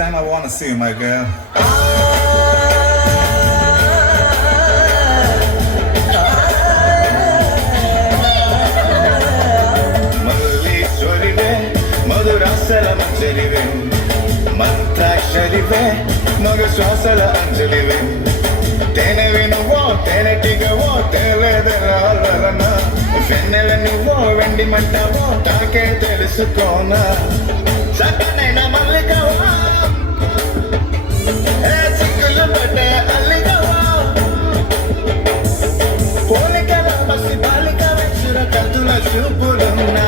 time I wanna see you, my girl. Mallishwarive, madhurasala manjalive, mantrasharive, magashwasala anjalive. Tenevi nuvo, tenetigo, teledaralana. Fennela nuvo, vendi mantavo, take telusukona. Sakanena mallikava, chikulu pate alligava. Polikala basi balika vechura katula shupulunna.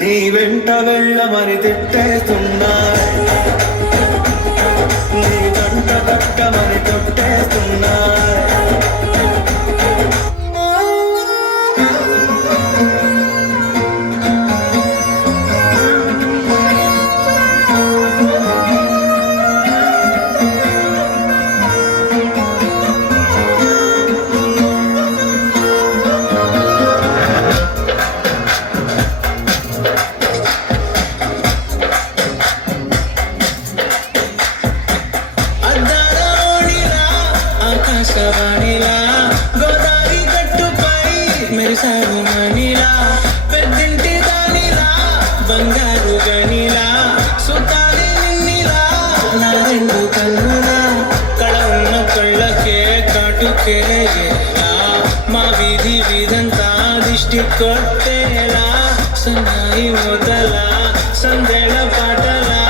నీ వెంట వెళ్ళమని తిట్టేస్తున్నాయి, నీ జంట దక్కమని కొట్టేస్తున్నాయి. ఆకాశవాణిలా గోదావరి గట్టుపై మెరిసావు మణిలా, పెద్దింటి దానిలా బంగారు గనిలా, సుతాలి నిన్నిలా నా రెండు కన్నులా, కళ ఉన్న కళ్ళకే కాటుకే ఎలా, మా వీధి వీధంతా దిష్టి కొట్టేలా, సన్నాయి మొదలా సందెళ పాటలా,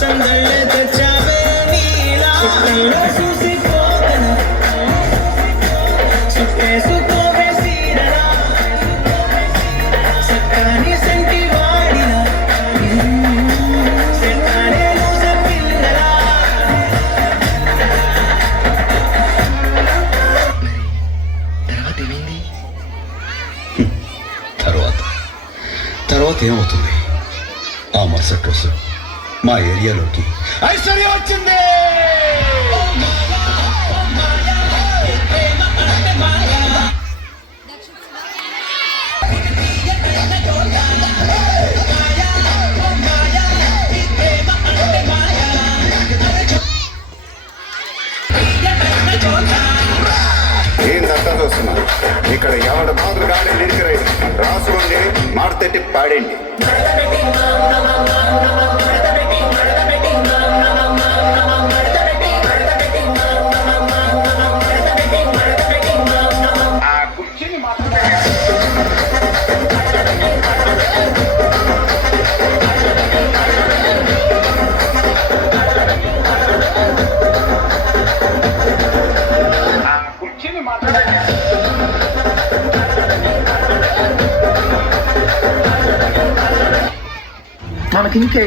సందళ్ళే తెచ్చావే నీలా. తర్వాత ఏమవుతుంది? ఆ మరుసటి రోజు మా ఏరియాలోకి ఐశ్వర్య వచ్చింది. ఏం దత్తా చూస్తున్నా? ఇక్కడ ఎవడ మాదిరి గాడి లిరిక్ రైడ్ రాసుకోండి, మాడతెట్టి పాడండి. మనకి ఇంకా